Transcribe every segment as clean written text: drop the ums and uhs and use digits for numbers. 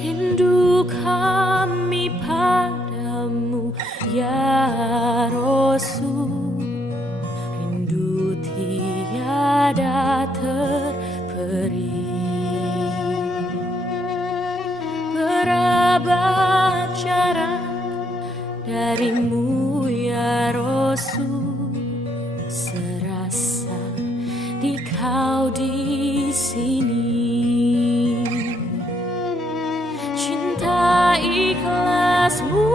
Rindu kami padamu ya Rasul, rindu tiada terperi. Berapa jarak darimu ya Rasul, serasa di kau di sini. Cinta ikhlasmu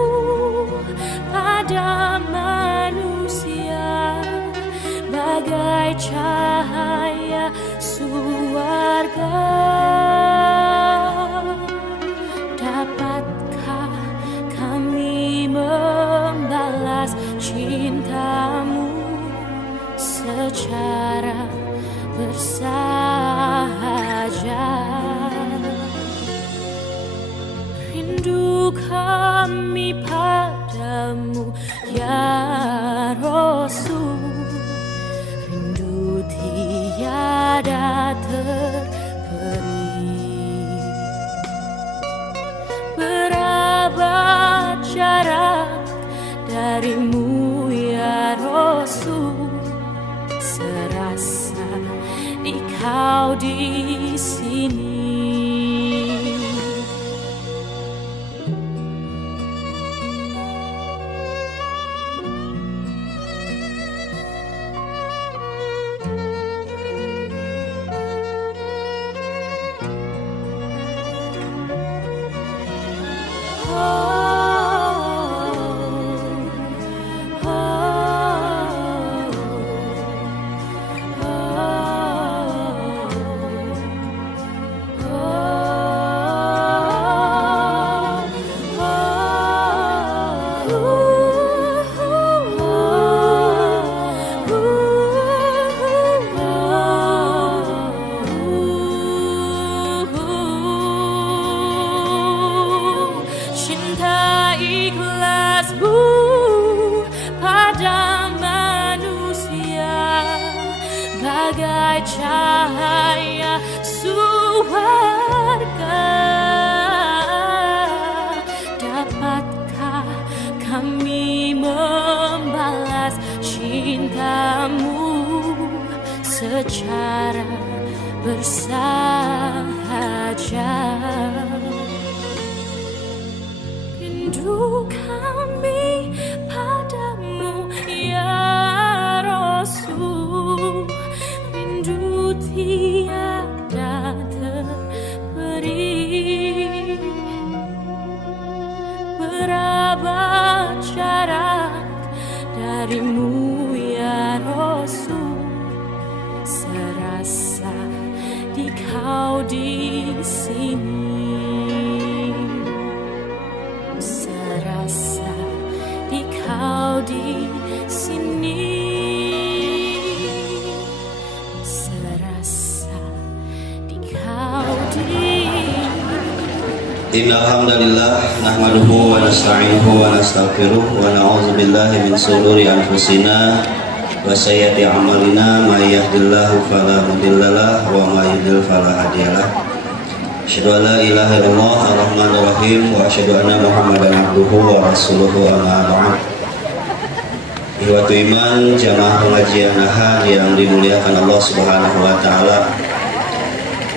pada manusia bagai cahaya surga. Dapatkah kami membalas cintamu secara bersahaja? Rindu kami padamu ya Rasul, rindu tiada terperi. Berapa jarak darimu ya Rasul, serasa di kau di sini. Bagai cahaya surga, dapatkah kami membalas cintamu secara bersahaja? Rindu kami padamu ya Rasul, rindu tiada terperi. Berapa jarak darimu ya Rasul, serasa di kau di sini, serasa di kau di sini. Innal hamdalillah nahmaduhu wa nasta'inuhu wa nastaghfiruh wa na'udzu billahi min shururi anfusina wa sayyiati a'malina may yahdihillahu fala mudhillalah wa may yudhlil fala hadiyalah. Asyhadu an la ilaha illallah ar-rahmanir rahim wa asyhadu anna Muhammadan abduhu wa rasuluhu amma ba'd. Ikhwatu iman jamaah pengajian Ahad yang dimuliakan Allah Subhanahu wa taala.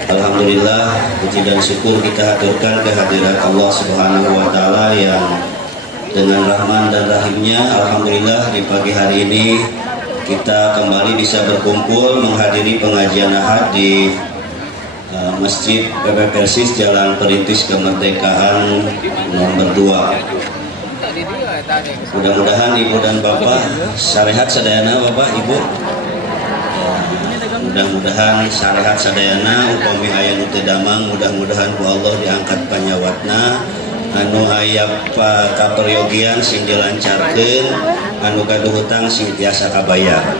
Alhamdulillah, puji dan syukur kita haturkan kehadirat Allah Subhanahu wa taala yang dengan rahman dan rahimnya, alhamdulillah di pagi hari ini kita kembali bisa berkumpul menghadiri pengajian Ahad di Masjid PP Persis Jalan Perintis Kemerdekaan nomor 2. Mudah-mudahan Ibu dan Bapak sarehat sadayana, Bapak Ibu. Mudah-mudahan sarehat sadayana upami aya nu teu damang, mudah-mudahan ku Allah diangkat panyawatna, anu aya kaperyogian sing dilancarkeun, anu gaduh hutang sing tiasa kabayar.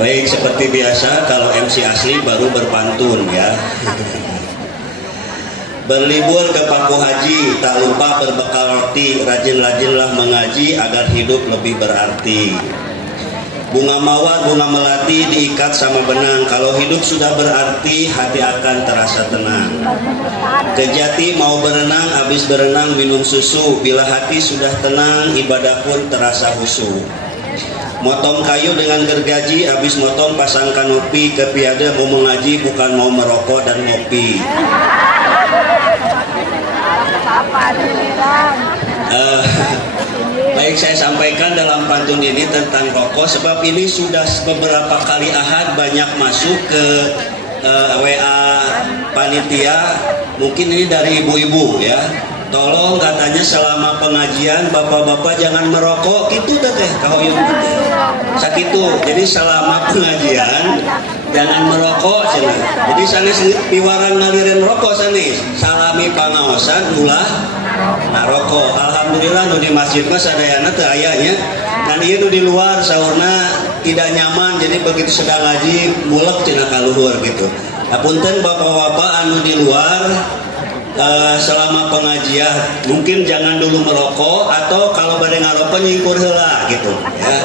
Baik, seperti biasa kalau MC asli baru berpantun ya. Berlibur ke Paku Haji, tak lupa berbekal roti, rajin-rajinlah mengaji agar hidup lebih berarti. Bunga mawar, bunga melati diikat sama benang. Kalau hidup sudah berarti, hati akan terasa tenang. Kejati mau berenang, habis berenang minum susu. Bila hati sudah tenang, ibadah pun terasa khusyuk. Motong kayu dengan gergaji, habis motong pasang kanopi. Kepiada mau mengaji, bukan mau merokok dan ngopi. Baik, saya sampaikan dalam pantun ini tentang rokok, sebab ini sudah beberapa kali Ahad banyak masuk ke WA panitia. Mungkin ini dari ibu-ibu ya. Tolong katanya selama pengajian bapak-bapak jangan merokok, gitu teh kau yang sakitu. Jadi selama pengajian jangan merokok cina. Jadi sanes piwaran ngalirin rokok sanes. Salami pangaosan ulah rokok. Alhamdulillah nu di masjid mah sadayana teu ayanya. Dan ieu nu di luar saurna tidak nyaman, jadi begitu sedang ngaji mulek cenah ka luhur gitu. Hapunten bapak-bapak anu di luar, selama pengajian mungkin jangan dulu merokok, atau kalau bade ngarokok nyingkur heula gitu ya.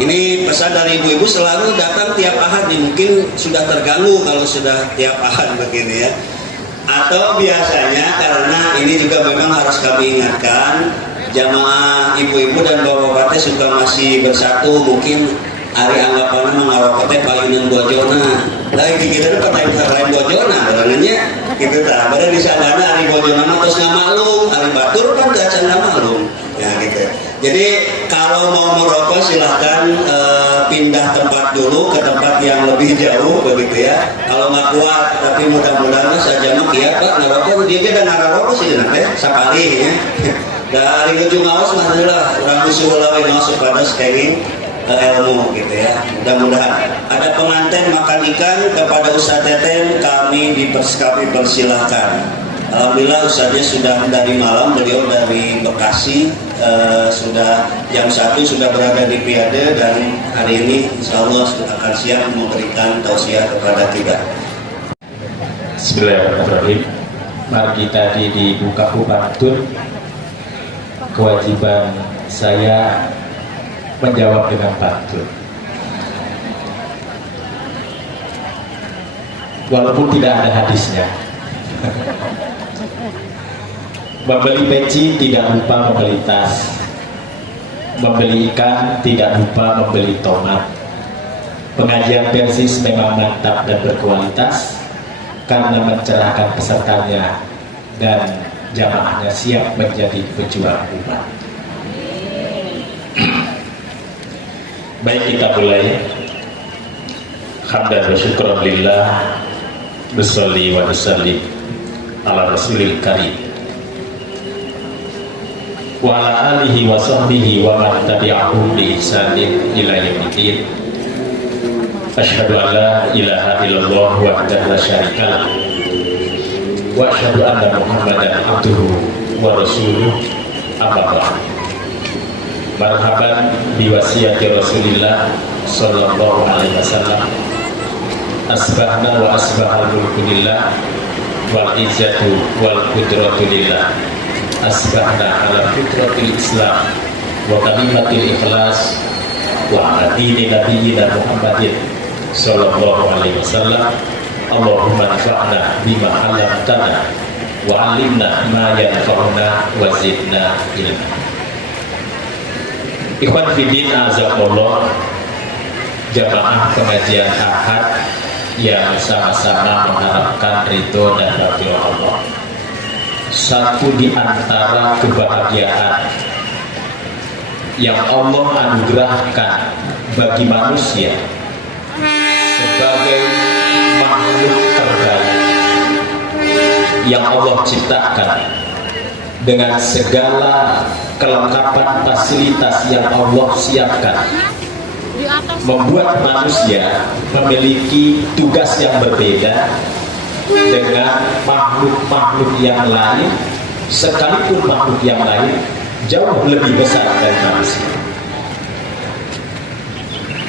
Ini pesan dari ibu-ibu, selalu datang tiap Ahad nih, mungkin sudah terganggu kalau sudah tiap Ahad begini ya. Atau biasanya karena ini juga memang harus kami ingatkan, jamaah ibu-ibu dan bapak-bapak suka masih bersatu, mungkin hari anggapan mengarokok teh payunan bojona. Lagi kita pakai lain bojona barengannya gitu tah. Badan di sadana hari bojona mah terus ngamaklum, hari batur kan teu can ngamaklum. Ya gitu. Jadi kalau mau merokok silahkan pindah tempat dulu ke tempat yang lebih jauh begitu ya. Kalau nggak kuat, tapi mudah-mudahan saja mah kiat Pak ngerokok, dia kan ngerokok sih nanti sekali ya. Dari ujung awas alhamdulillah orang usul lawan masuk pada sekali ilmu gitu ya. Mudah-mudahan ada pengantin makan ikan kepada Ustaz Teten, kami dipersilahkan. Alhamdulillah Ustaznya sudah dari malam, beliau dari Bekasi, sudah jam 1 sudah berada di Piade, dan hari ini insya Allah akan siap memberikan tausiah kepada kita. Bismillahirrahmanirrahim. Mari kita dibuka pantun. Kewajiban saya menjawab dengan pantun. Walaupun tidak ada hadisnya. Membeli peci tidak lupa membeli tas. Membeli ikan tidak lupa membeli tomat. Pengajian Persis memang mantap dan berkualitas karena mencerahkan pesertanya dan jamaahnya siap menjadi pejuang umat. Baik, kita mulai. Hamdan wa syukran lillah, nusolli wa nusallim ala rasulil karim wa ala alihi wa sahbihi wa man tabi'ahum bi ihsanin ila yaumil. Asyhadu an la ilaha illallah wahdahu la syarika lah wa asyhadu anna Muhammadan abduhu wa rasuluh. Amma ba'd. Marhaban biwasiyati Rasulillah sallallahu alaihi wasallam. Asbahna wa asbahal mulku lillah wal izzatu wal qudratu lillah. Asbahna ala fitratil Islam wa kalimatil ikhlas wa ala dini nabiyyina Muhammadin sallallahu alaihi wasallam. Allahumma anfa'na bima 'allamtana wa 'allimna ma yanfa'una wa zidna ilma. Ikhwan fillah azakumullah, jamaah pengajian Ahad yang sama-sama mengharapkan ridho dan bakti Allah. Satu di antara kebahagiaan yang Allah anugerahkan bagi manusia sebagai makhluk terbaik yang Allah ciptakan dengan segala kelengkapan fasilitas yang Allah siapkan, membuat manusia memiliki tugas yang berbeda dengan makhluk-makhluk yang lain, sekalipun makhluk yang lain jauh lebih besar dari manusia.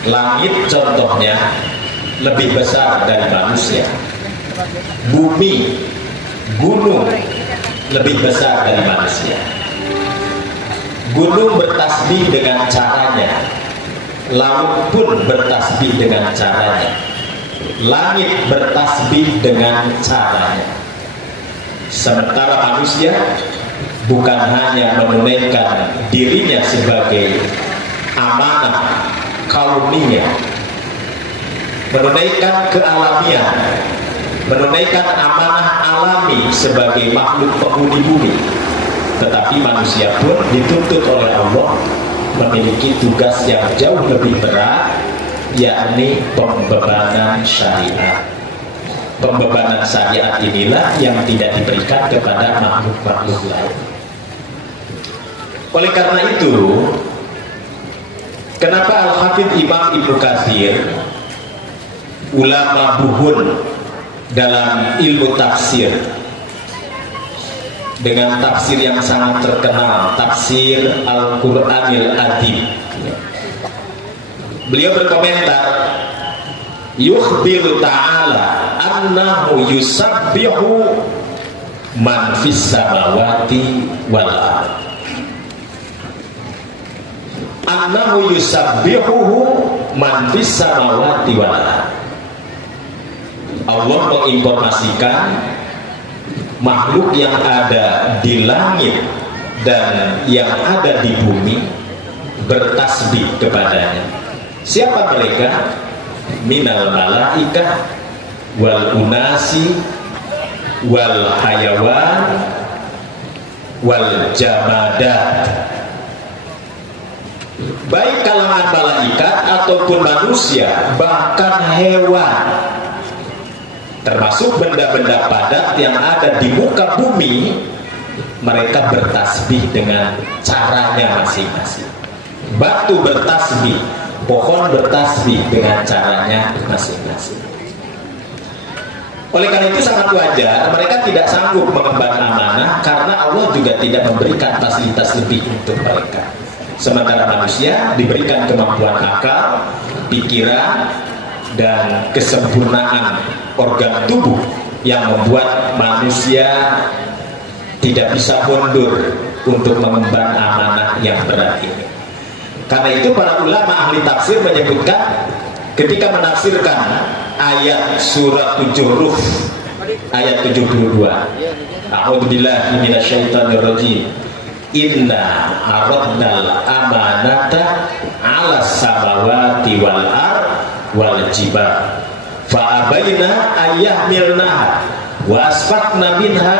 Langit contohnya lebih besar dari manusia. Bumi, gunung lebih besar dari manusia. Gunung bertasbih dengan caranya, laut pun bertasbih dengan caranya, langit bertasbih dengan caranya. Sementara manusia bukan hanya menunaikan dirinya sebagai amanah kaumnya, menunaikan kealamian, menunaikan amanah alami sebagai makhluk penghuni bumi, tetapi manusia pun dituntut oleh Allah memiliki tugas yang jauh lebih berat, yakni pembebanan syariat. Pembebanan syariat inilah yang tidak diberikan kepada makhluk-makhluk lain. Oleh karena itu, kenapa Al-Hafidz Imam Ibnu Katsir, ulama buhun dalam ilmu tafsir, dengan tafsir yang sangat terkenal, tafsir Al-Qur'anil Adzim, beliau berkomentar, yukhbiru ta'ala annahu yusabbihu man fis samawati wal ardh, annahu yusabbihuhu man fis samawati wal ardh. Allah menginformasikan makhluk yang ada di langit dan yang ada di bumi bertasbih kepadanya. Siapa mereka? Minal malaikah wal unasi wal hayawan wal jamadat, baik kalangan malaikat ataupun manusia, bahkan hewan, termasuk benda-benda padat yang ada di muka bumi, mereka bertasbih dengan caranya masing-masing. Batu bertasbih, pohon bertasbih dengan caranya masing-masing. Oleh karena itu sangat wajar mereka tidak sanggup mengemban amanah, karena Allah juga tidak memberikan fasilitas lebih untuk mereka. Sementara manusia diberikan kemampuan akal, pikiran, dan kesempurnaan organ tubuh yang membuat manusia tidak bisa mundur untuk mengemban amanah yang berat ini. Karena itu para ulama ahli tafsir menyebutkan ketika menafsirkan ayat surat 7 Ruh ayat 72, a'udzubillahi minasyaitonirrajim, inna aradnal amanata 'alas samawati wal ard wal jibal fa abaina ayyahmilnaha wa asfaqna minha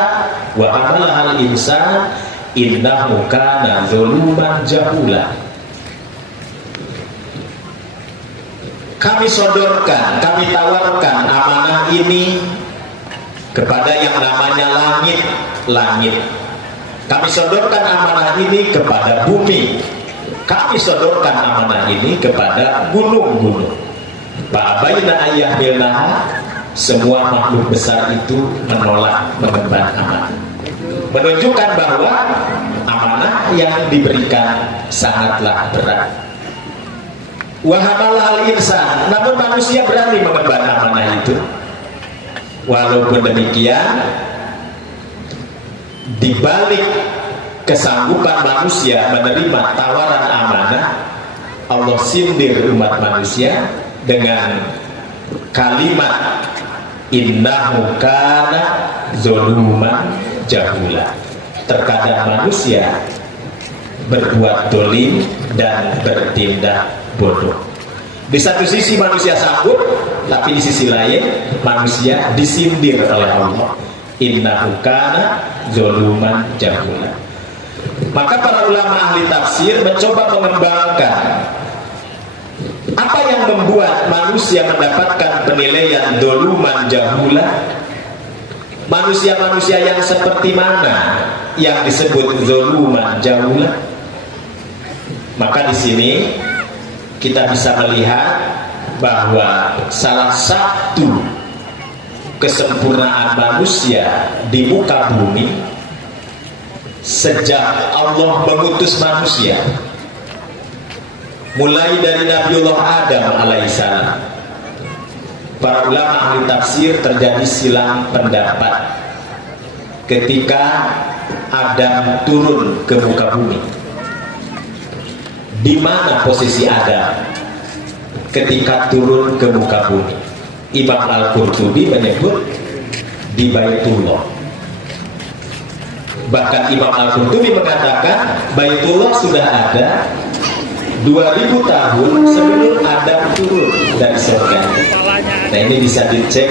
wa hamalaha al insan innahu kana zaluman jahula. Kami sodorkan, kami tawarkan amanah ini kepada yang namanya langit. Kami sodorkan amanah ini kepada bumi. Kami sodorkan amanah ini kepada gunung-gunung. Ba'abaina ayyahmilnaha, semua makhluk besar itu menolak mengemban amanah, menunjukkan bahwa amanah yang diberikan sangatlah berat. Wahamalah al-insan, namun manusia berani mengemban amanah itu. Walaupun demikian, dibalik kesanggupan manusia menerima tawaran amanah, Allah sindir umat manusia dengan kalimat innahu kana zoluman jahula. Terkadang manusia berbuat dolim dan bertindak bodoh. Di satu sisi manusia sanggup, tapi di sisi lain manusia disindir oleh Allah, innahu kana zoluman jahula. Maka para ulama ahli tafsir mencoba mengembangkan apa yang membuat manusia mendapatkan penilaian zoluman jahula. Manusia-manusia yang seperti mana yang disebut zoluman jahula? Maka di sini kita bisa melihat bahwa salah satu kesempurnaan manusia di muka bumi sejak Allah mengutus manusia, mulai dari Nabiullah Adam alaihissalam, para ulama ahli tafsir terjadi silang pendapat ketika Adam turun ke muka bumi. Di mana posisi Adam? ketika turun ke muka bumi. Imam Al-Qurtubi menyebut di Baitullah. Bahkan Imam Al-Qurtubi mengatakan Baitullah sudah ada 2000 tahun sebelum Adam turun dari surga. Nah, ini bisa dicek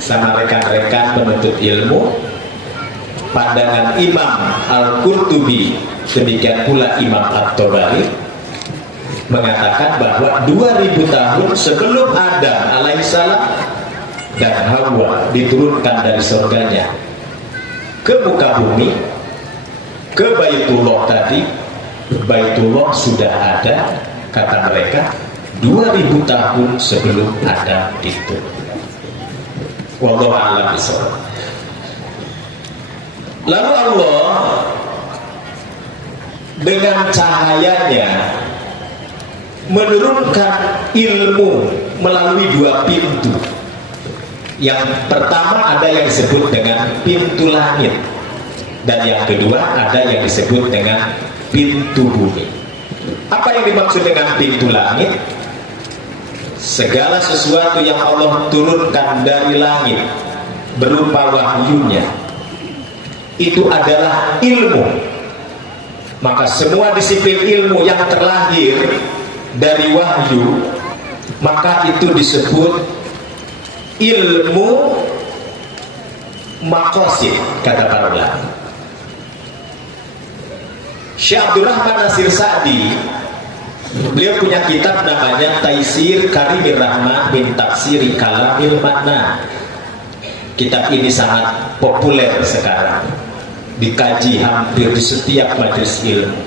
sama rekan-rekan penuntut ilmu. Pandangan Imam Al-Qurtubi, demikian pula Imam At-Tabari, mengatakan bahwa 2000 tahun sebelum Adam alaihissalam dan Hawa diturunkan dari surganya ke muka bumi, ke Baitullah tadi. Baitullah sudah ada, kata mereka, 2000 tahun sebelum Adam itu. Wallahu a'lam bishawab. Lalu Allah dengan cahayanya menurunkan ilmu melalui 2 pintu. Yang pertama ada yang disebut dengan pintu langit, dan yang kedua ada yang disebut dengan pintu bumi. Apa yang dimaksud dengan pintu langit? Segala sesuatu yang Allah turunkan dari langit berupa wahyunya, itu adalah ilmu. Maka semua disiplin ilmu yang terlahir dari wahyu, maka itu disebut ilmu maqasid, kata para ulama. Syekh Abdul Rahman Nasir Sa'di, beliau punya kitab namanya Taisir Karimir Rahman min Tafsiri Kalamil Makna. Kitab ini sangat populer sekarang, dikaji hampir di setiap majelis ilmu.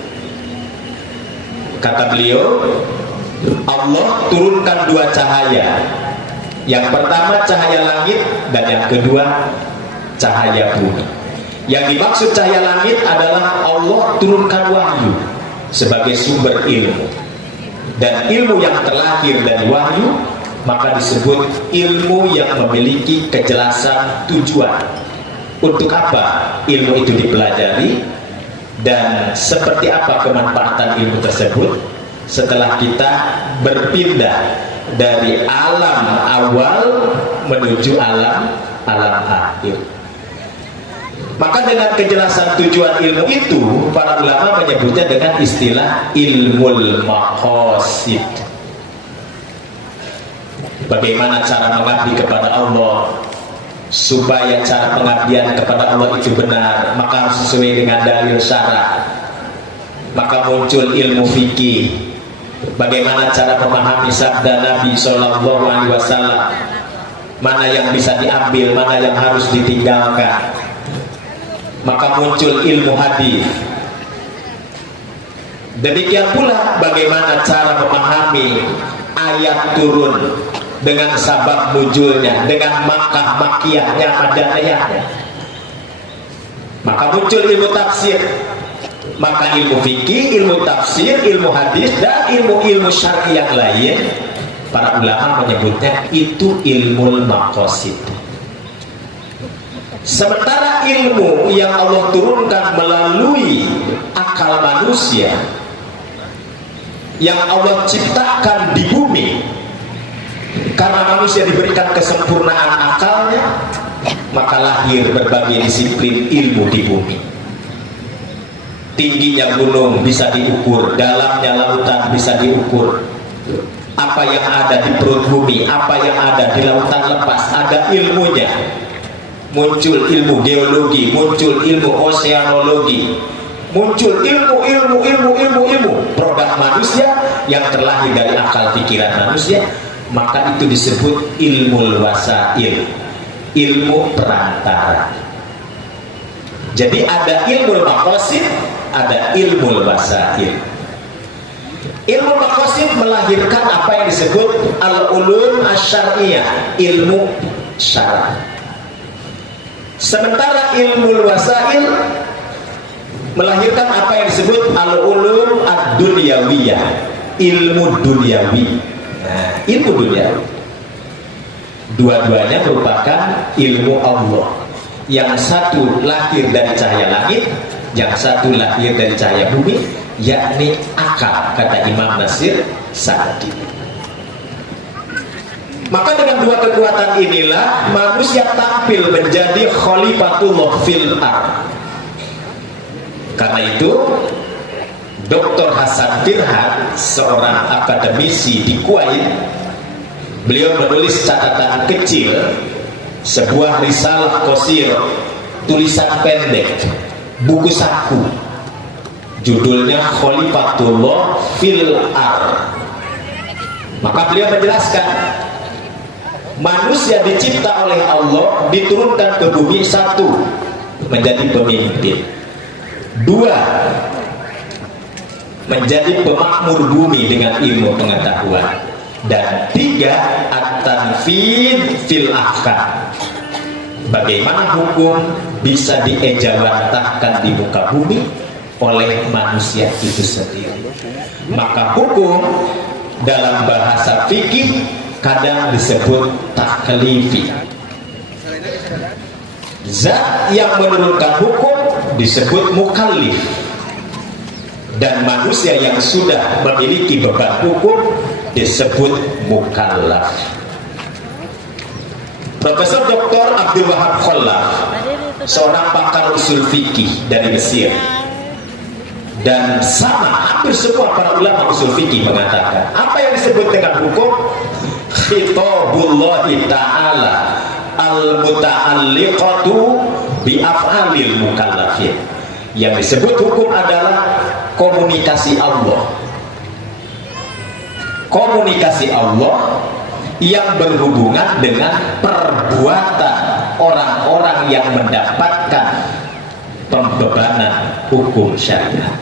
Kata beliau, Allah turunkan 2 cahaya. Yang pertama cahaya langit, dan yang kedua cahaya bumi. Yang dimaksud cahaya langit adalah Allah turunkan wahyu sebagai sumber ilmu, dan ilmu yang terlahir dari wahyu maka disebut ilmu yang memiliki kejelasan tujuan. Untuk apa ilmu itu dipelajari dan seperti apa kemanfaatan ilmu tersebut setelah kita berpindah dari alam awal menuju alam akhir. Maka dengan kejelasan tujuan ilmu itu, para ulama menyebutnya dengan istilah ilmul maqasid. Bagaimana cara mengabdi kepada Allah, supaya cara pengabdian kepada Allah itu benar, maka harus sesuai dengan dalil syara'. Maka muncul ilmu fikih. Bagaimana cara memahami sabda Nabi SAW, mana yang bisa diambil, mana yang harus ditinggalkan. Maka muncul ilmu hadis. Demikian pula bagaimana cara memahami ayat turun dengan sabab nuzulnya, dengan makkah makkiyahnya, madaniyahnya. Maka muncul ilmu tafsir. Maka ilmu fikih, ilmu tafsir, ilmu hadis, dan ilmu-ilmu syar'i yang lain, para ulama menyebutnya itu ilmu maqasid. Sementara ilmu yang Allah turunkan melalui akal manusia, yang Allah ciptakan di bumi, karena manusia diberikan kesempurnaan akalnya, maka lahir berbagai disiplin ilmu di bumi. Tingginya gunung bisa diukur, dalamnya lautan bisa diukur. Apa yang ada di perut bumi, apa yang ada di lautan lepas, ada ilmunya. Muncul ilmu geologi, muncul ilmu oseanologi, muncul ilmu produk manusia yang terlahir dari akal pikiran manusia. Maka itu disebut ilmu wasail, ilmu perantara. Jadi ada ilmu maqasid, ada ilmu wasail. Ilmu maqasid melahirkan apa yang disebut al-ulum asy-syar'iyyah, ilmu syara'. Sementara ilmu wasail melahirkan apa yang disebut al-ulum ad-dunyawiyah, ilmu duniawi. Nah, ilmu duniawi dua-duanya merupakan ilmu Allah. Yang satu lahir dari cahaya langit, yang satu lahir dari cahaya bumi, yakni akal, kata Imam Nasir Sa'di. Maka dengan dua kekuatan inilah manusia tampil menjadi khalifatullah fil ardh. Karena itu Dr. Hasan Firhat, seorang akademisi di Kuwait, beliau menulis catatan kecil, sebuah risalah qasir, tulisan pendek, buku saku, judulnya Khalifatullah fil ardh. Maka beliau menjelaskan, manusia dicipta oleh Allah, diturunkan ke bumi, satu, menjadi pemimpin, dua, menjadi pemakmur bumi dengan ilmu pengetahuan, dan tiga, at-tanfidz fil ahkam, bagaimana hukum bisa diejawantahkan di muka bumi oleh manusia itu sendiri. Maka hukum dalam bahasa fikih kadang disebut taklifi. Zat yang menurunkan hukum disebut mukallif, dan manusia yang sudah memiliki beban hukum disebut mukallaf. Profesor Dr. Abdul Wahab Khollaf, seorang pakar usul fikih dari Mesir, dan sama hampir semua para ulama usul fikih mengatakan, apa yang disebut dengan hukum? Khitabullahi ta'ala al-muta'alliqatu bi af'alil mukallafin. Yang disebut hukum adalah komunikasi Allah. Komunikasi Allah yang berhubungan dengan perbuatan orang-orang yang mendapatkan pembebanan hukum syariat.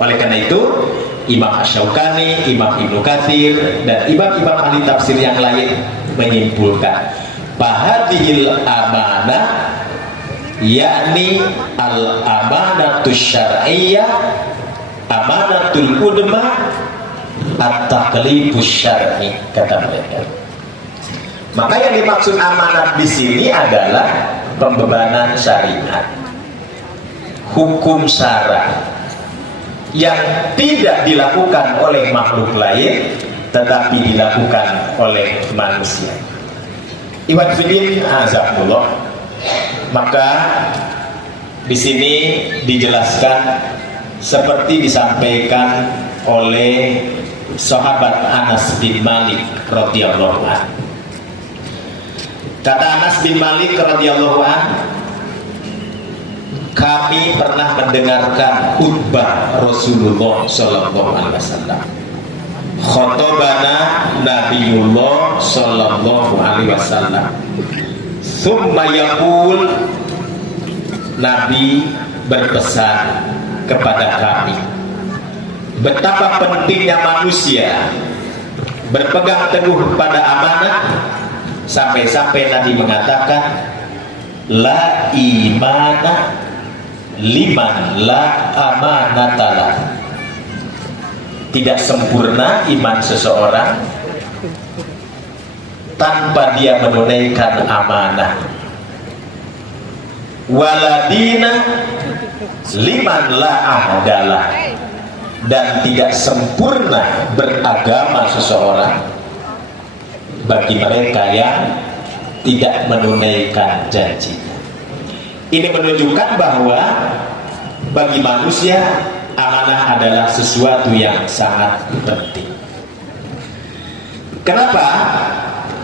Oleh karena itu, Imam Asy-Syaukani, Imam Ibnu Katsir, dan imam-imam ahli tafsir yang lain menyimpulkan bahadihil amanah, yakni al-amanatus syar'iyyah, amanatul udma, at-taqlifus syar'i, kata mereka. Maka yang dimaksud amanat di sini adalah pembebanan syariat, hukum syara yang tidak dilakukan oleh makhluk lain tetapi dilakukan oleh manusia. Iwan Fidin Azakumullah. Maka di sini dijelaskan seperti disampaikan oleh sahabat Anas bin Malik radhiyallahu anhu. Kata Anas bin Malik radhiyallahu anhu, kami pernah mendengarkan khutbah Rasulullah sallallahu alaihi wasallam. Khotobana Nabiullah sallallahu alaihi wasallam. Tsumma yaqul, Nabi berpesan kepada kami betapa pentingnya manusia berpegang teguh pada amanah, sampai-sampai Nabi mengatakan, la imana liman la amanatalah. Tidak sempurna iman seseorang tanpa dia menunaikan amanah. Waladina liman la ahdalah. Dan tidak sempurna beragama seseorang bagi mereka yang tidak menunaikan janji. Ini menunjukkan bahwa bagi manusia amanah adalah sesuatu yang sangat penting. Kenapa?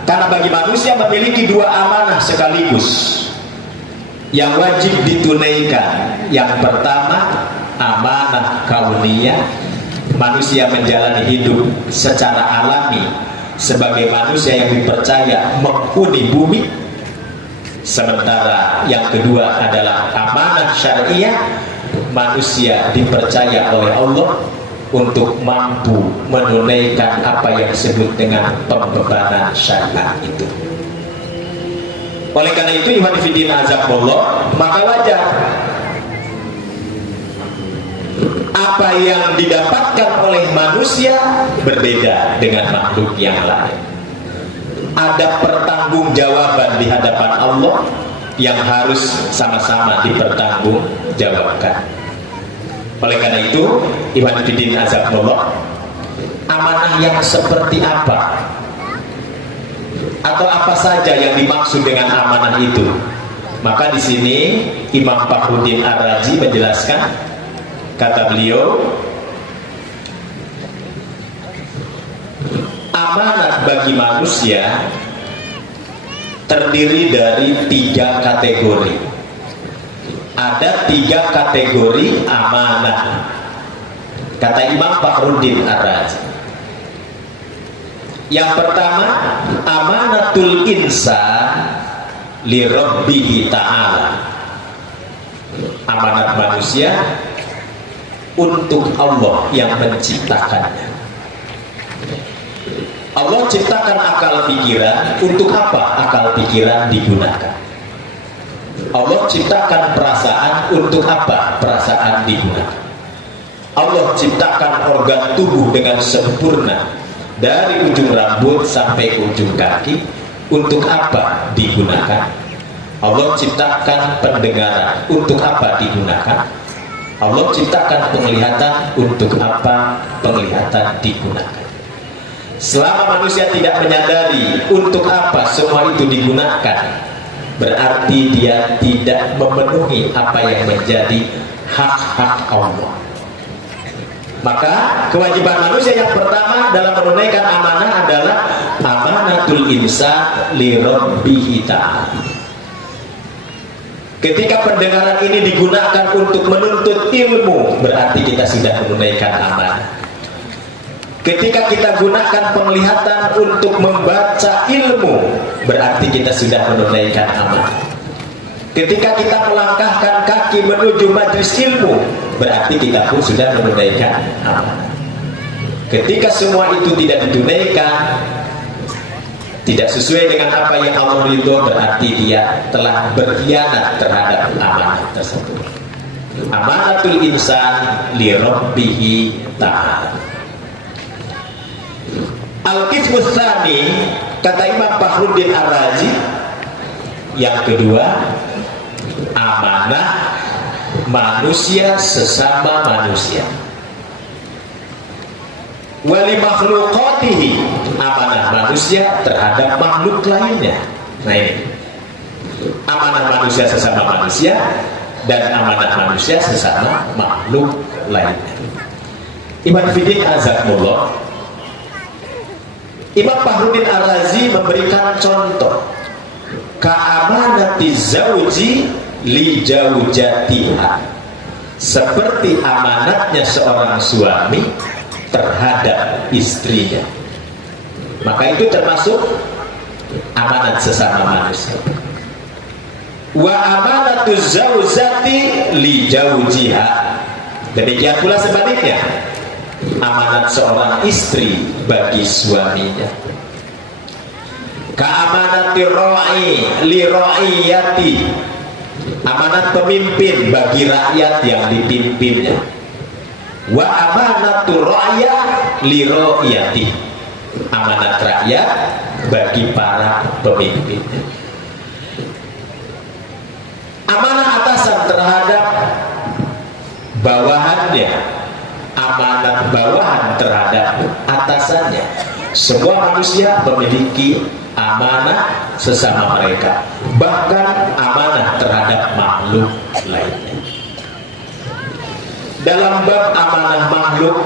Karena bagi manusia memiliki dua amanah sekaligus yang wajib ditunaikan. Yang pertama, amanah kauniyah, manusia menjalani hidup secara alami sebagai manusia yang dipercaya menghuni bumi. Sementara yang kedua adalah amanah syariah, manusia dipercaya oleh Allah untuk mampu menunaikan apa yang disebut dengan pembebanan syariat itu. Oleh karena itu, Ikhwan fillah azakumullah, maka wajar apa yang didapatkan oleh manusia berbeda dengan makhluk yang lain. Ada pertanggungjawaban di hadapan Allah yang harus sama-sama dipertanggungjawabkan. Oleh karena itu, Ikhwan fillah azakumullah, amanah yang seperti apa atau apa saja yang dimaksud dengan amanah itu? Maka di sini Imam Fakhruddin Ar-Razi menjelaskan, kata beliau, amanat bagi manusia terdiri dari 3 kategori. Ada 3 kategori amanah, kata Imam Fakhruddin Ar-Razi. Yang pertama, amanatul insan li rabbihi ta'ala. Amanat manusia untuk Allah yang menciptakannya. Allah ciptakan akal pikiran. Untuk apa akal pikiran digunakan? Allah ciptakan perasaan. Untuk apa perasaan digunakan? Allah ciptakan organ tubuh dengan sempurna, dari ujung rambut sampai ke ujung kaki. Untuk apa digunakan? Allah ciptakan pendengaran. Untuk apa digunakan? Allah ciptakan penglihatan. Untuk apa penglihatan digunakan? Selama manusia tidak menyadari untuk apa semua itu digunakan, berarti dia tidak memenuhi apa yang menjadi hak-hak Allah. Maka kewajiban manusia yang pertama dalam menunaikan amanah adalah amanatul insan li rabbihi ta'ala. Ketika pendengaran ini digunakan untuk menuntut ilmu, berarti kita sudah menunaikan amanah. Ketika kita gunakan penglihatan untuk membaca ilmu, berarti kita sudah menunaikan amanah. Ketika kita melangkahkan kaki menuju majelis ilmu, berarti kita pun sudah menunaikan amanah. Ketika semua itu tidak ditunaikan, tidak sesuai dengan apa yang Allah ridho, berarti dia telah berkhianat terhadap amanah tersebut. Amanatul insan li rabbihi ta'ala. Al-Qismus Tsani, kata Imam Fakhruddin Ar-Razi, yang kedua, amanah manusia sesama manusia. Wali makhluqatihi, amanah manusia terhadap makhluk lainnya. Nah ini, amanah manusia sesama manusia dan amanah manusia sesama makhluk lainnya. Ibn Fidin Azakumullah, Imam Fakhruddin Ar-Razi memberikan contoh ka'amanati zauji li jaujatiha, seperti amanatnya seorang suami terhadap istrinya. Maka itu termasuk amanat sesama manusia. Wa amanatu zaujati li jaujiha, demikian pula sebaliknya, amanat seorang istri bagi suaminya. Ka'amanati ra'i li ra'iyati, amanat pemimpin bagi rakyat yang dipimpinnya. Wa amanatu ra'ya li ra'iyati, amanat rakyat bagi para pemimpinnya. Amanah atasan terhadap bawahannya, amanat bawahan terhadap atasannya. Semua manusia memiliki amanah sesama mereka, bahkan amanah terhadap makhluk lainnya. Dalam bab amanah makhluk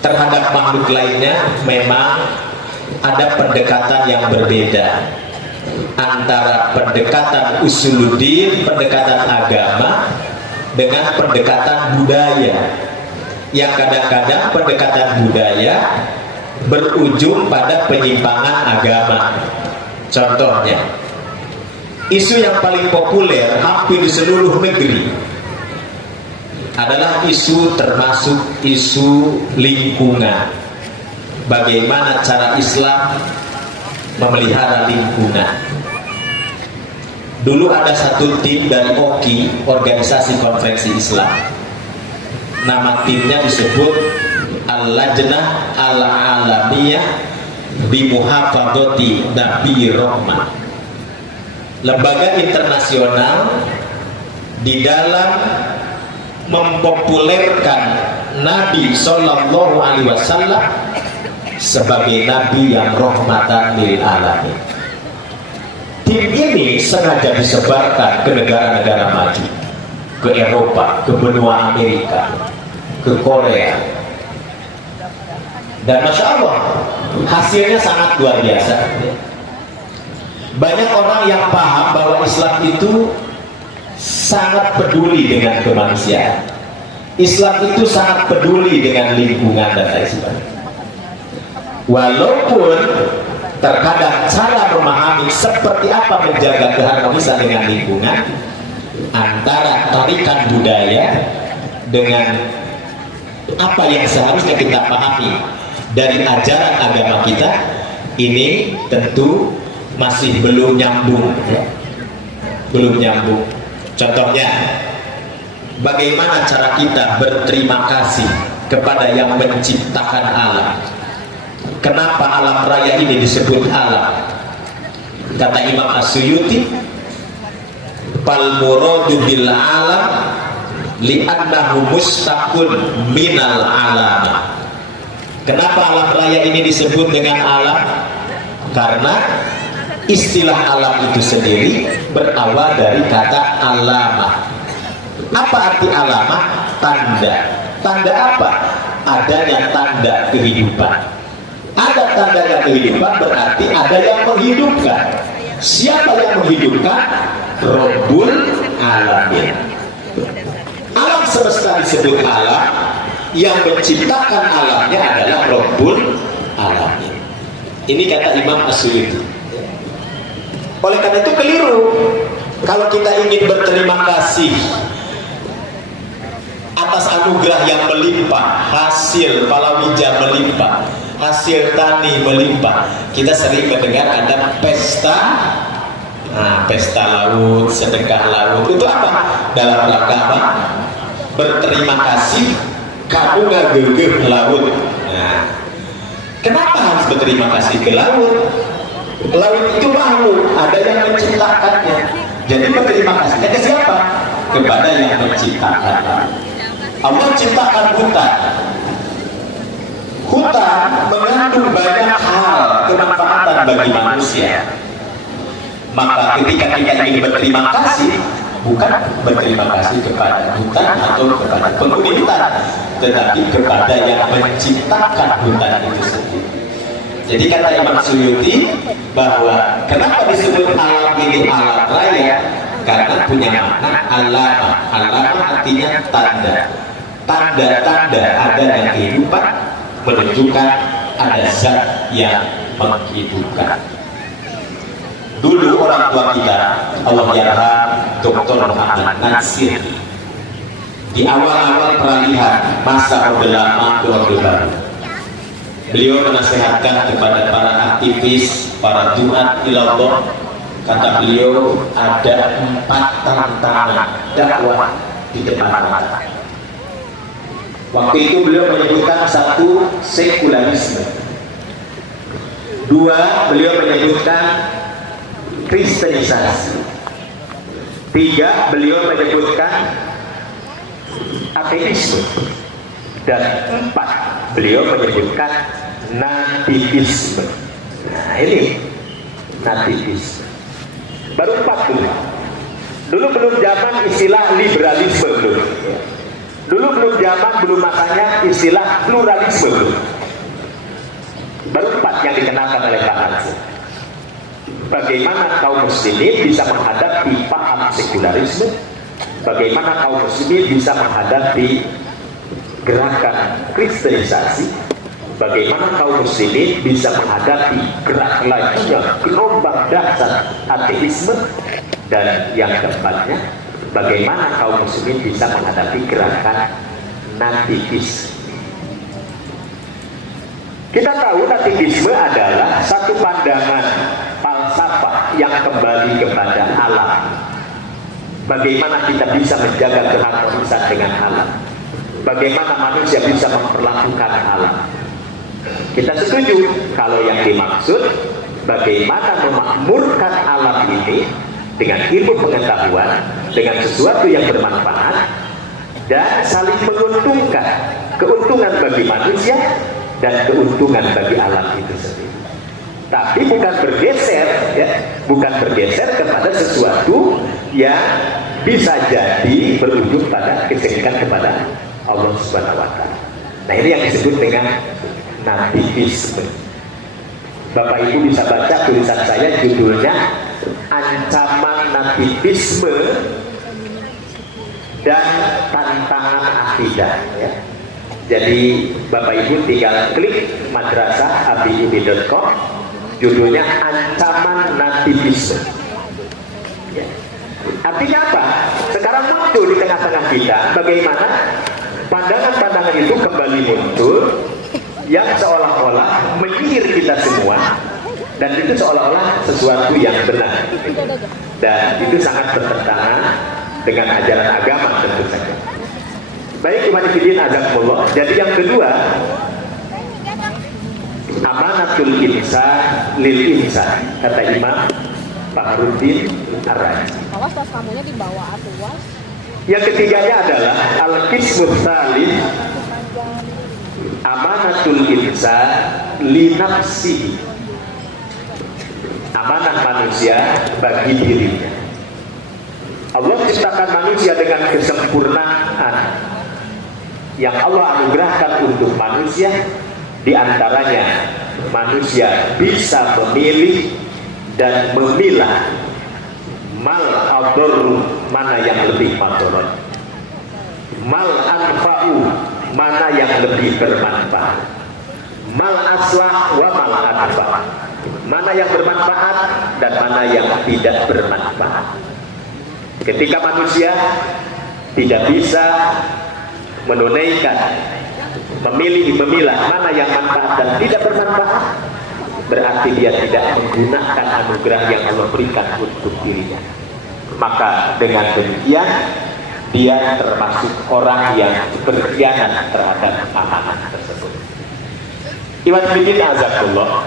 terhadap makhluk lainnya, memang ada pendekatan yang berbeda antara pendekatan usuluddin, pendekatan agama, dengan pendekatan budaya, yang kadang-kadang pendekatan budaya berujung pada penyimpangan agama. Contohnya, isu yang paling populer hampir di seluruh negeri adalah isu, termasuk isu lingkungan. Bagaimana cara Islam memelihara lingkungan. Dulu ada satu tim dari OKI, Organisasi Konferensi Islam. Nama timnya disebut Al-Lajnah Al-Alamiyah Bimuhafadhati Nabi Rahmah, lembaga internasional di dalam mempopulerkan Nabi Sallallahu Alaihi Wasallam sebagai nabi yang rahmatan lil alamin. Tim ini sengaja disebarkan ke negara-negara maju, ke Eropa, ke benua Amerika, ke Korea. Dan Masya Allah, hasilnya sangat luar biasa. Banyak orang yang paham bahwa Islam itu sangat peduli dengan kemanusiaan. Islam itu sangat peduli dengan lingkungan dan lain sebagainya. Walaupun terkadang cara memahami seperti apa menjaga keharmonisan dengan lingkungan antara tarikan budaya dengan apa yang seharusnya kita pahami dari ajaran agama kita, ini tentu masih belum nyambung, belum nyambung. Contohnya, bagaimana cara kita berterima kasih kepada yang menciptakan alam? Kenapa alam raya ini disebut alam? Kata Imam As-Suyuti, fal muradu bil alam li'annahu mustaqul minal alam. Kenapa alam raya ini disebut dengan alam? Karena istilah alam itu sendiri berawal dari kata alamah. Apa arti alamah? Tanda. Tanda apa? Adanya tanda kehidupan. Ada tandanya kehidupan berarti ada yang menghidupkan. Siapa yang menghidupkan? Rabbul Alamin. Alam semesta disebut alam, yang menciptakan alamnya adalah Rabbul Alamin. Ini kata Imam As-Suyuti. Oleh karena itu keliru kalau kita ingin berterima kasih atas anugerah yang melimpah, hasil palawija melimpah, hasil tani melimpah. Kita sering mendengar ada pesta, pesta laut, sedekah laut. Itu apa? Dalam rangka apa? Berterima kasih kamu ngagegeh laut. Kenapa harus berterima kasih ke laut? Laut itu makhluk, ada yang menciptakannya. Jadi berterima kasihnya ke siapa? Kepada yang menciptakan. Allah ciptakan hutan. Hutan mengandung banyak hal kemanfaatan bagi manusia. Maka ketika kita ingin berterima kasih, bukan berterima kasih kepada hutan atau kepada penghuni hutan, tetapi kepada yang menciptakan hutan itu sendiri. Jadi kata Imam Suyuti bahwa kenapa disebut alam ini alam raya? Karena punya makna alamah. Alamah artinya tanda. Tanda-tanda adanya kehidupan menunjukkan ada zat yang menghidupkan. Dulu orang tua kita, Allah yarham, Dr. Muhammad Nasir, di awal-awal peralihan masa Orde Lama ke Orde Baru, beliau menasihatkan kepada para aktivis, para duat ilallah. Kata beliau, ada 4 tantangan dakwah di depan mata. Waktu itu beliau menyebutkan 1, sekularisme. 2, beliau menyebutkan kristenisasi. 3, beliau menyebutkan ateisme. Dan 4, beliau menyebutkan nativisme. Nah ini nativisme. Baru 4 dulu. Dulu belum zaman istilah liberalisme dulu. Dulu belum zaman, belum makanya istilah pluralisme dulu. Baru 4 yang dikenalkan oleh Pak Hans. Bagaimana kaum muslimin bisa menghadapi paham sekularisme? Bagaimana kaum muslimin bisa menghadapi gerakan kristenisasi? Bagaimana kaum muslimin bisa menghadapi gerak lajunya gelombang dahsyat ateisme? Dan yang keempatnya, bagaimana kaum muslimin bisa menghadapi gerakan nativisme? Kita tahu nativisme adalah satu pandangan falsafah yang kembali kepada alam. Bagaimana kita bisa menjaga keharmonisan dengan alam? Bagaimana manusia bisa memperlakukan alam? Kita setuju kalau yang dimaksud bagaimana memakmurkan alam ini dengan ilmu pengetahuan, dengan sesuatu yang bermanfaat dan saling menguntungkan. Keuntungan bagi manusia, dan keuntungan bagi alam itu sendiri. Tapi bukan bergeser, ya, bukan bergeser kepada sesuatu yang bisa jadi berujung pada kesyirikan kepada Allah Subhanahu wa Ta'ala. Nah, ini yang disebut dengan nativisme. Bapak Ibu bisa baca tulisan saya, judulnya Ancaman Nativisme dan Tantangan Akidah, ya. Jadi Bapak Ibu tinggal klik madrasahabib.com, judulnya Ancaman Nativisme, ya. Artinya apa? Sekarang muncul di tengah-tengah kita bagaimana pandangan-pandangan itu kembali muncul yang seolah-olah menyihir kita semua, dan itu seolah-olah sesuatu yang benar, dan itu sangat bertentangan dengan ajaran agama tentu saja. Baik, iman fillah, azakumullah. Jadi yang kedua, amanatul insan lil insan, kata Imam Fakhruddin Ar-Razi. Awas tas kamunya dibawa atuas. Yang ketiganya adalah al-qismus tsalits, amanatul insan li nafsihi, amanah manusia bagi dirinya. Allah ciptakan manusia dengan kesempurnaan yang Allah anugerahkan untuk manusia. Di antaranya manusia bisa memilih dan memilah mal ador, mana yang lebih madorot, mal anfa'u, mana yang lebih bermanfaat, mal aslah wa mal anfa', mana yang bermanfaat dan mana yang tidak bermanfaat. Ketika manusia tidak bisa menunaikan, memilah mana yang manfaat dan tidak bermanfaat, berarti dia tidak menggunakan anugerah yang Allah berikan untuk dirinya. Maka dengan demikian dia termasuk orang yang berkhianat terhadap amanah tersebut. Iwan bidin azakullah,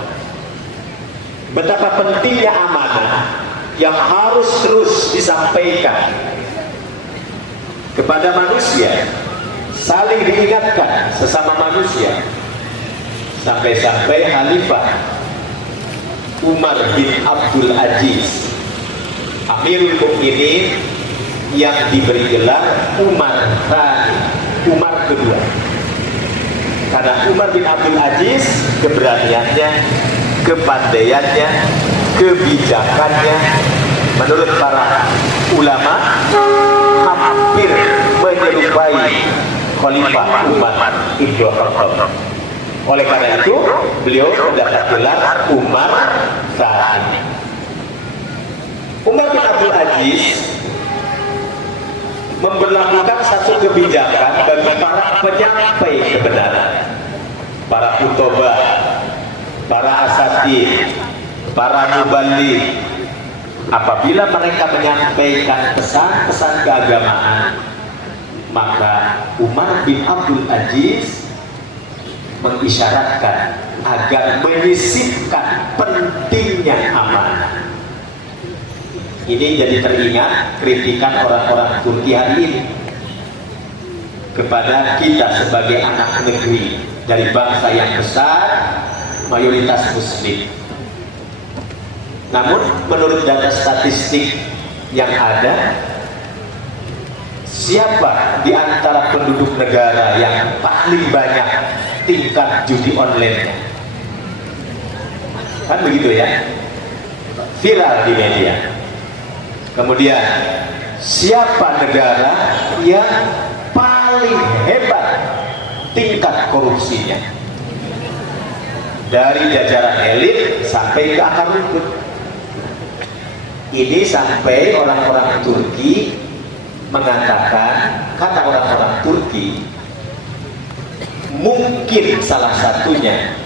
betapa pentingnya amanah yang harus terus disampaikan kepada manusia, saling diingatkan sesama manusia. Sampai-sampai Khalifah Umar bin Abdul Aziz, Amirul Mukminin, yang diberi gelar Umar Thani, Umar kedua, karena Umar bin Abdul Aziz keberaniannya, kepandaiannya, kebijakannya, menurut para ulama hampir menyerupai Khalifah Umar Ibn Khattab. Oleh karena itu beliau mendapat gelar Umar Thani. Umar bin Abdul Aziz memberlakukan satu kebijakan bagi para penyampai kebenaran, para khutbah, para asatid, para muballigh. Apabila mereka menyampaikan pesan-pesan keagamaan, maka Umar bin Abdul Aziz mengisyaratkan agar menyisipkan pentingnya amanah. Ini jadi teringat kritikan orang-orang Turki hari ini kepada kita sebagai anak negeri dari bangsa yang besar, mayoritas muslim. Namun menurut data statistik yang ada, siapa di antara penduduk negara yang paling banyak tingkat judi online-nya? Kan begitu ya, viral di media. Kemudian siapa negara yang paling hebat tingkat korupsinya? Dari jajaran elit sampai ke akar rumput. Ini sampai orang-orang Turki mengatakan, kata orang-orang Turki, mungkin salah satunya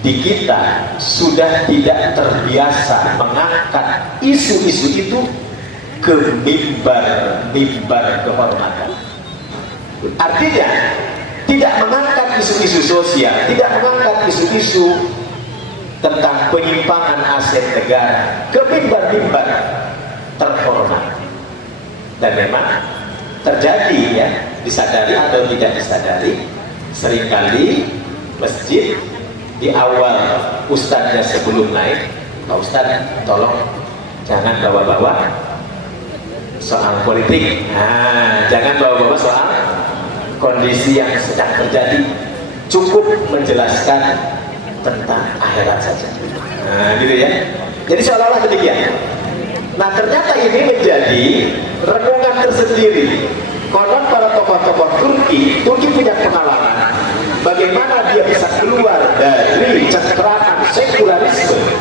di kita sudah tidak terbiasa mengangkat isu-isu itu ke mimbar kehormatan. Artinya tidak mengangkat isu-isu sosial, tidak mengangkat isu-isu tentang penyimpangan aset negara ke mimbar-mimbar terhormat. Dan memang terjadi, ya, disadari atau tidak disadari, Seringkali masjid di awal ustadznya sebelum naik, Pak Ustadz tolong jangan bawa-bawa soal politik, jangan bawa-bawa soal kondisi yang sedang terjadi, cukup menjelaskan tentang akhirat saja. Gitu ya. Jadi seolah-olah demikian. Nah ternyata ini menjadi renungan tersendiri. Konon para tokoh-tokoh Turki punya pengalaman bagaimana dia bisa keluar dari cengkraman sekularisme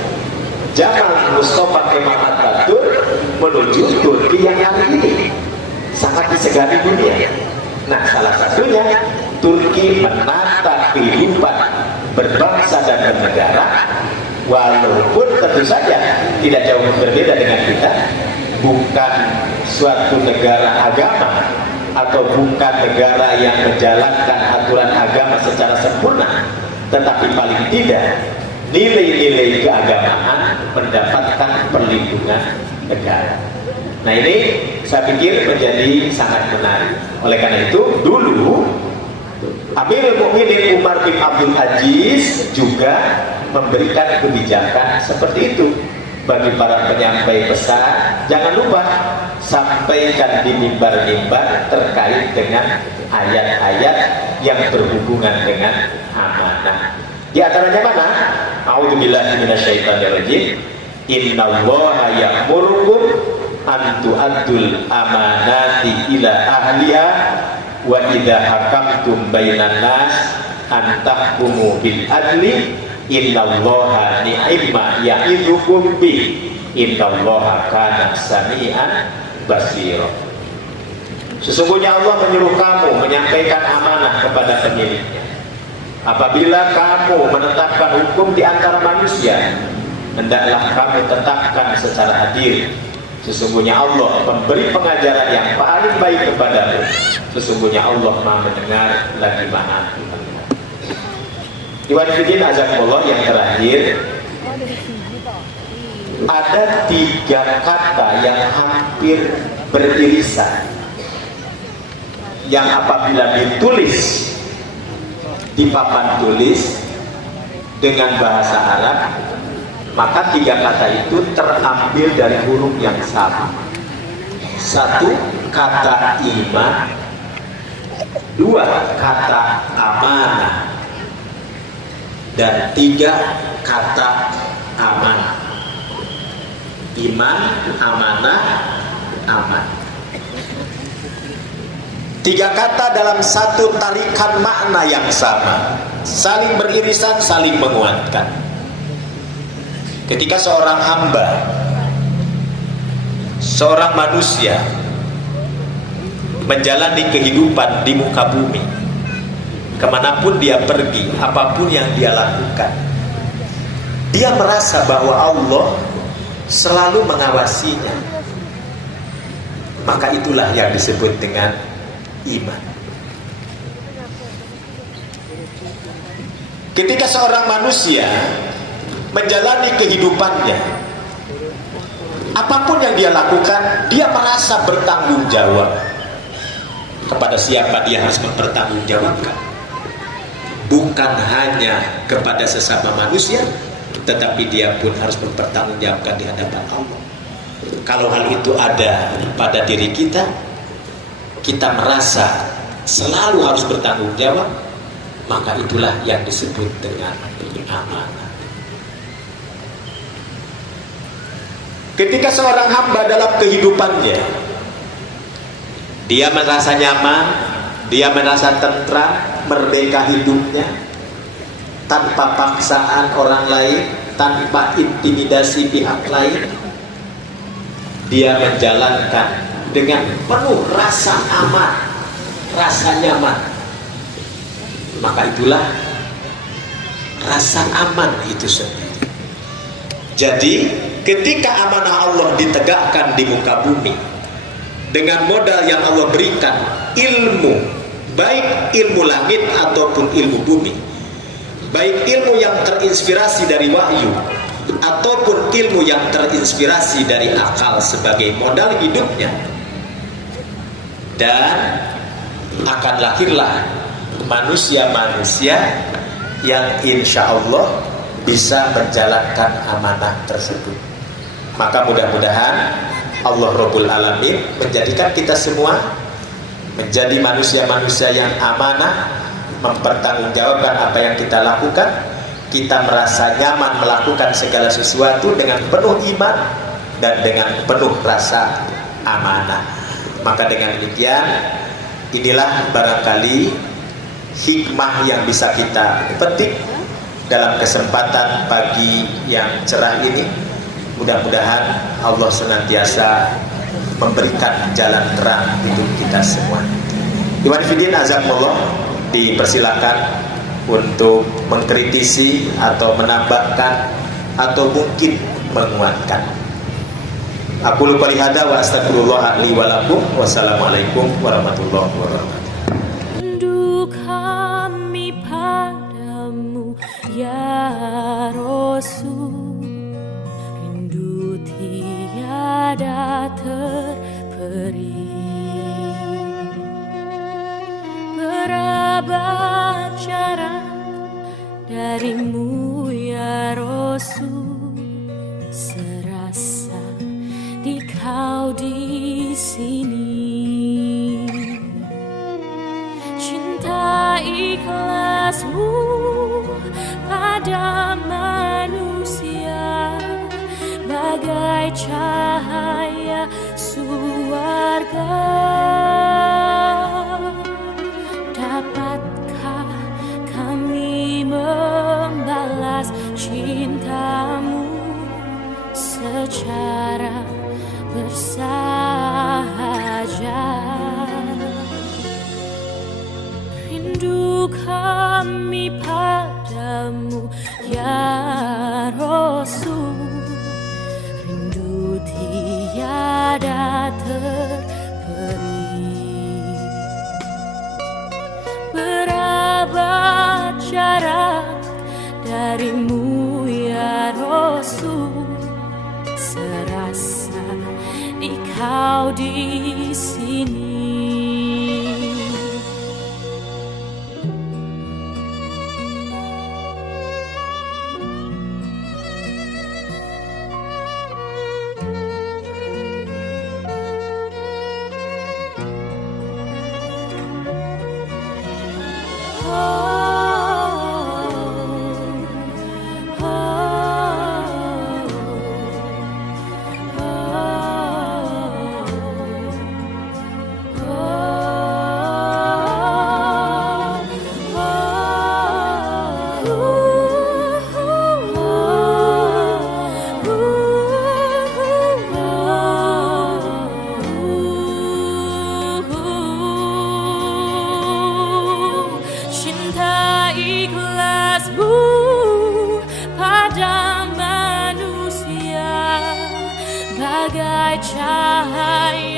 zaman Mustafa Kemal Atatürk menuju Turki yang hari ini sangat disegani dunia. Nah salah satunya Turki menata kehidupan berbangsa dan bernegara, walaupun tentu saja tidak jauh berbeda dengan kita, bukan suatu negara agama atau bukan negara yang menjalankan aturan agama secara sempurna, tetapi paling tidak nilai-nilai keagamaan mendapatkan perlindungan negara. Nah ini saya pikir menjadi sangat menarik. Oleh karena itu dulu Amirul Mukminin Umar bin Abdul Aziz juga memberikan kebijakan seperti itu bagi para penyampai pesan. Jangan lupa sampaikan di mimbar-mimbar terkait dengan ayat-ayat yang berhubungan dengan amanah. Di antaranya mana? A'udzubillahi minasyaitonirrajim. Innallaha ya'murukum an tu'addul amanati ila ahliha wa idza hakamtum bainan nas an tahkumu bil adli innallaha ni'ma ya'idukum bi innallaha kana sami'an basira. Sesungguhnya Allah menyuruh kamu menyampaikan amanah kepada pemiliknya. Apabila kamu menetapkan hukum di antara manusia, hendaklah kamu tetapkan secara adil. Sesungguhnya Allah memberi pengajaran yang paling baik kepadamu. Sesungguhnya Allah Maha mendengar lagi Maha melihat. Iwan Fidin Azakumullah, yang terakhir, ada 3 kata yang hampir beririsan, yang apabila ditulis di papan tulis dengan bahasa Arab, maka 3 kata itu terambil dari huruf yang sama. 1 kata iman, 2 kata amanah, dan 3 kata amanah. Iman, amanah, aman. 3 kata dalam satu tarikan makna yang sama, saling beririsan, saling menguatkan. Ketika seorang hamba, seorang manusia menjalani kehidupan di muka bumi, kemanapun dia pergi, apapun yang dia lakukan, dia merasa bahwa Allah selalu mengawasinya. Maka itulah yang disebut dengan iman. Ketika seorang manusia menjalani kehidupannya, apapun yang dia lakukan, dia merasa bertanggung jawab. Kepada siapa dia harus mempertanggungjawabkan? Bukan hanya kepada sesama manusia, tetapi dia pun harus mempertanggungjawabkan di hadapan Allah. Kalau hal itu ada pada diri kita, kita merasa selalu harus bertanggung jawab, maka itulah yang disebut dengan amanah. Ketika seorang hamba dalam kehidupannya, dia merasa nyaman, dia merasa tentram, merdeka hidupnya, tanpa paksaan orang lain, tanpa intimidasi pihak lain, dia menjalankan dengan penuh rasa aman, rasa nyaman, maka itulah rasa aman itu sendiri. Jadi ketika amanah Allah ditegakkan di muka bumi dengan modal yang Allah berikan, ilmu, baik ilmu langit ataupun ilmu bumi, baik ilmu yang terinspirasi dari wahyu ataupun ilmu yang terinspirasi dari akal sebagai modal hidupnya, dan akan lahirlah manusia-manusia yang insya Allah bisa menjalankan amanah tersebut. Maka mudah-mudahan Allah Rabbul Alamin menjadikan kita semua menjadi manusia-manusia yang amanah, mempertanggungjawabkan apa yang kita lakukan. Kita merasa nyaman melakukan segala sesuatu dengan penuh iman dan dengan penuh rasa amanah. Maka dengan demikian, inilah barangkali hikmah yang bisa kita petik dalam kesempatan pagi yang cerah ini. Mudah-mudahan Allah senantiasa memberikan jalan terang untuk kita semua. Iwan Fidin Azakumullah, dipersilakan untuk mengkritisi atau menambahkan atau mungkin menguatkan. Aku lupa lihada wa astagfirullah li walakum. Wassalamualaikum warahmatullahi wabarakatuh. Rindu kami padamu ya Rasul, rindu tiada terperi. Berabad jarak darimu ya Rasul, serasa di kau di sini. Cinta ikhlasmu pada manusia bagai cahaya surga. Dapatkah kami membalas cintamu secara bersahaja? Rindu kami padamu ya Rasul, rindu tiada terperi. Berabad jarak darimu ya Rasul, serasa di kau di sini. Bagai cahaya